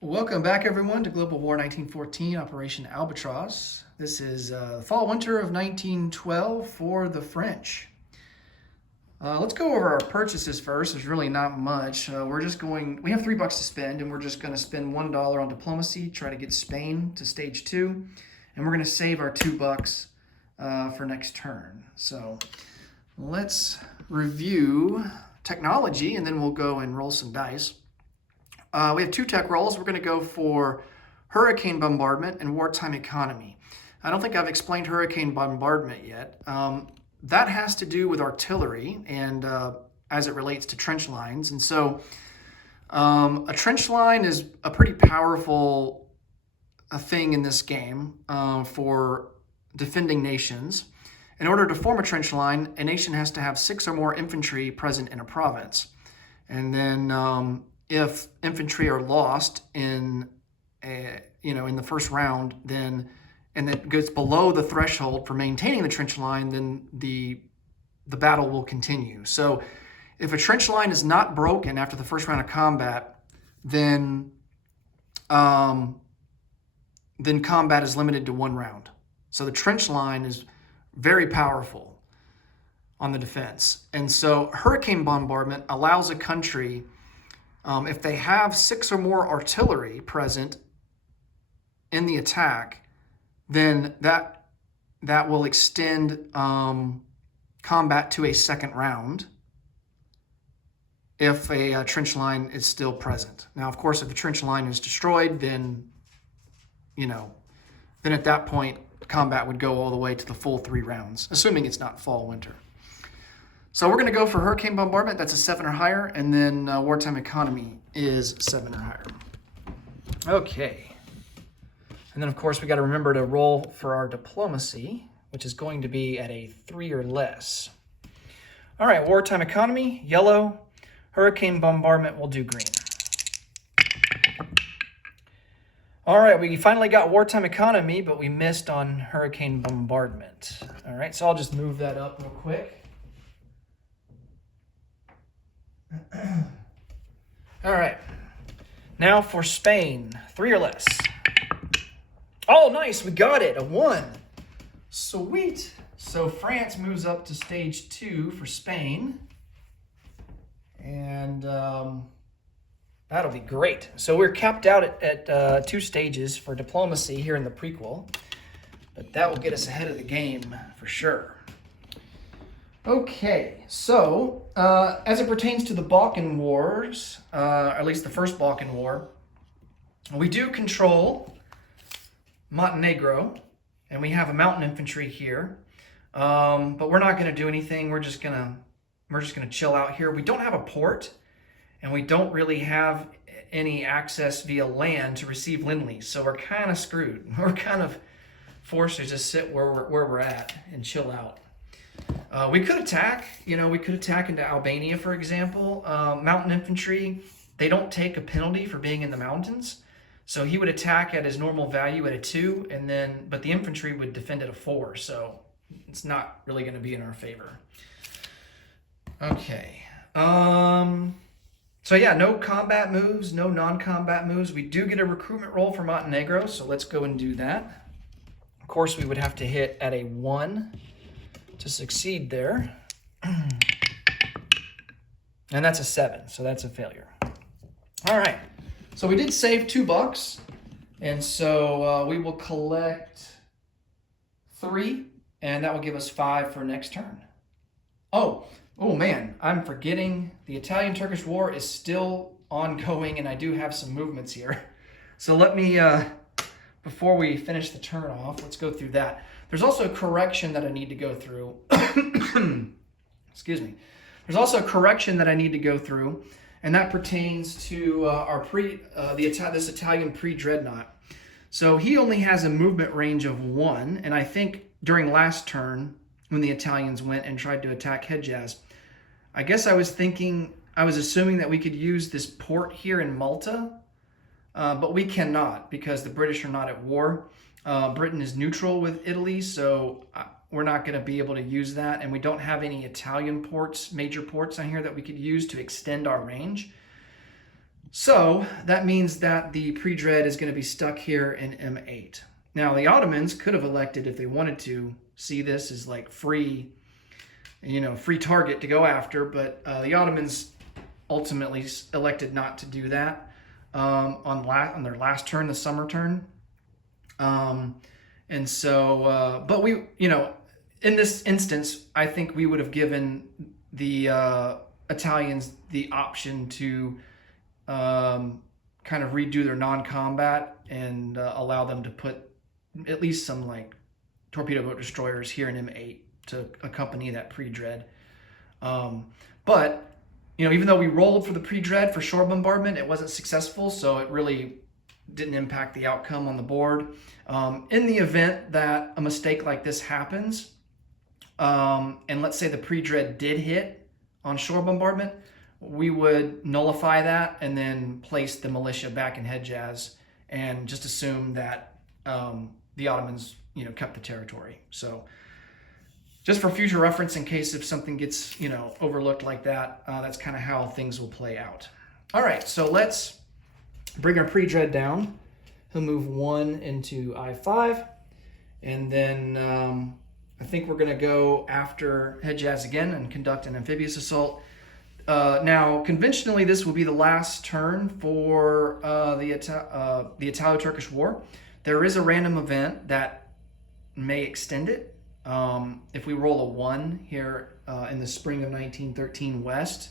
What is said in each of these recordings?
Welcome back, everyone, to Global War 1914, Operation Albatross. This is fall-winter of 1912 for the French. Let's go over our purchases first. There's really not much. We have $3 to spend, and we're just going to spend $1 on diplomacy, try to get Spain to stage 2, and we're going to save our $2 for next turn. So let's review technology, and then we'll go and roll some dice. We have 2 tech rolls. We're going to go for hurricane bombardment and wartime economy. I don't think I've explained hurricane bombardment yet. That has to do with artillery and as it relates to trench lines. And so a trench line is a pretty powerful thing in this game for defending nations. In order to form a trench line, a nation has to have 6 or more infantry present in a province. And then if infantry are lost in the first round, and it goes below the threshold for maintaining the trench line, then the battle will continue. So if a trench line is not broken after the first round of combat, then combat is limited to 1 round. So the trench line is very powerful on the defense. And so hurricane bombardment allows a country, if they have 6 or more artillery present in the attack, then that will extend combat to a second round if a trench line is still present. Now, of course, if the trench line is destroyed, then at that point, combat would go all the way to the full 3 rounds, assuming it's not fall-winter. So we're going to go for hurricane bombardment. That's a 7 or higher, and then wartime economy is 7 or higher. Okay. And then, of course, we got to remember to roll for our diplomacy, which is going to be at a 3 or less. All right, wartime economy, yellow. Hurricane bombardment, we'll do green. All right, we finally got wartime economy, but we missed on hurricane bombardment. All right, so I'll just move that up real quick. All right, now for Spain, 3 or less. Oh, nice, we got it, a 1. Sweet. So France moves up to stage 2 for Spain. And that'll be great. So we're capped out at 2 stages for diplomacy here in the prequel. But that will get us ahead of the game for sure. Okay, so as it pertains to the Balkan Wars, at least the first Balkan War, we do control Montenegro, and we have a mountain infantry here, but we're not going to do anything. We're just gonna chill out here. We don't have a port, and we don't really have any access via land to receive lend-lease, so we're kind of screwed. We're kind of forced to just sit where we're at and chill out. We could attack. We could attack into Albania, for example. Mountain infantry, they don't take a penalty for being in the mountains. So he would attack at his normal value at a 2, but the infantry would defend at a 4. So it's not really going to be in our favor. Okay. So yeah, no combat moves, no non-combat moves. We do get a recruitment roll for Montenegro, so let's go and do that. Of course, we would have to hit at a 1 to succeed there. And that's a 7, so that's a failure. All right. So we did save $2, and so we will collect 3, and that will give us 5 for next turn. Oh man, I'm forgetting the Italian-Turkish War is still ongoing, and I do have some movements here. So let me, before we finish the turn off, let's go through that. There's also a correction that I need to go through. Excuse me. There's also a correction that I need to go through, and that pertains to this Italian pre-dreadnought. So he only has a movement range of 1, and I think during last turn, when the Italians went and tried to attack Hejaz, I guess I was assuming that we could use this port here in Malta, but we cannot because the British are not at war. Britain is neutral with Italy, so we're not going to be able to use that, and we don't have any Italian ports, major ports on here that we could use to extend our range. So that means that the pre-dread is going to be stuck here in M8. Now the Ottomans could have elected, if they wanted to, see this as like free, free target to go after, but the Ottomans ultimately elected not to do that on their last turn, the summer turn. And so, but we, in this instance, I think we would have given the Italians the option to kind of redo their non-combat and allow them to put at least some like torpedo boat destroyers here in M8 to accompany that pre-dread. But even though we rolled for the pre-dread for shore bombardment, it wasn't successful, so it really didn't impact the outcome on the board. In the event that a mistake like this happens, and let's say the pre-dread did hit on shore bombardment, we would nullify that and then place the militia back in Hejaz and just assume that the Ottomans, kept the territory. So just for future reference, in case if something gets, overlooked like that, that's kind of how things will play out. All right, so let's bring our pre-dread down. He'll move 1 into I5, and then I think we're going to go after Hejaz again and conduct an amphibious assault. Now, conventionally, this will be the last turn for the Italo-Turkish War. There is a random event that may extend it. If we roll a 1 here in the spring of 1913 West,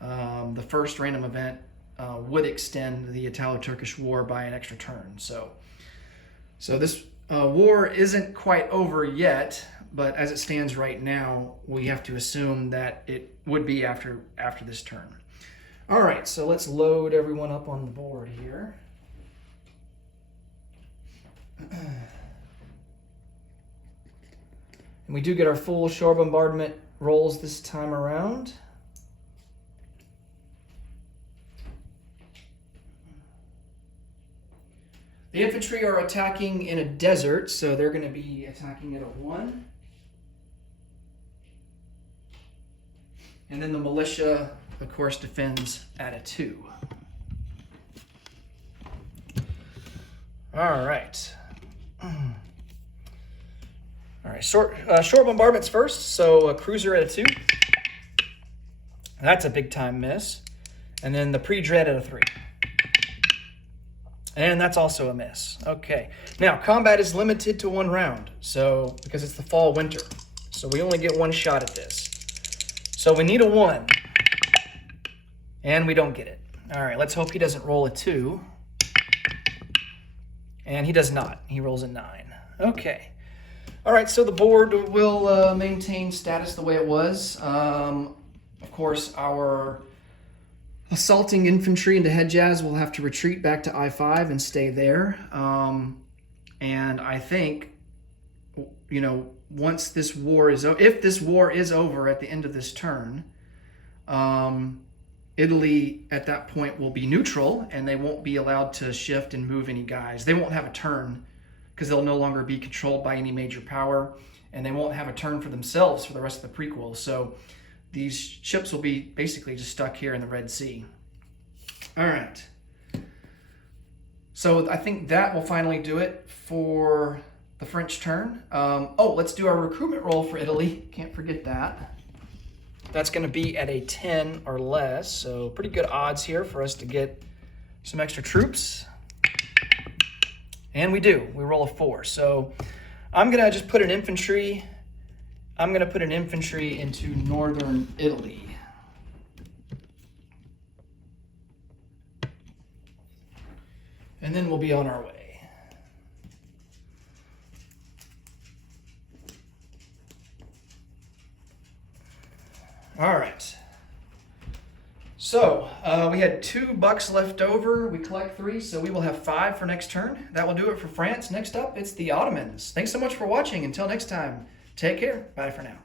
the first random event would extend the Italo-Turkish War by an extra turn. So this war isn't quite over yet, but as it stands right now, we have to assume that it would be after this turn. All right, so let's load everyone up on the board here. And we do get our full shore bombardment rolls this time around. The infantry are attacking in a desert, so they're going to be attacking at a 1. And then the militia, of course, defends at a 2. All right. All right, short bombardments first. So a cruiser at a 2. That's a big time miss. And then the pre-dread at a 3. And that's also a miss. Okay. Now, combat is limited to 1 round, so because it's the fall winter. So we only get 1 shot at this. So we need a 1. And we don't get it. All right, let's hope he doesn't roll a 2. And he does not. He rolls a 9. Okay. All right, so the board will maintain status the way it was. Of course, our assaulting infantry into Hejaz will have to retreat back to I5 and stay there. And I think, once this war is over, if this war is over at the end of this turn, Italy at that point will be neutral and they won't be allowed to shift and move any guys. They won't have a turn because they'll no longer be controlled by any major power, and they won't have a turn for themselves for the rest of the prequel. So these ships will be basically just stuck here in the Red Sea. All right. So I think that will finally do it for the French turn. Let's do our recruitment roll for Italy. Can't forget that. That's going to be at a 10 or less, so pretty good odds here for us to get some extra troops. And we do. We roll a 4. So I'm going to just put an infantry. I'm going to put an infantry into northern Italy. And then we'll be on our way. All right. So we had 2 bucks left over. We collect 3, so we will have 5 for next turn. That will do it for France. Next up, it's the Ottomans. Thanks so much for watching. Until next time, take care. Bye for now.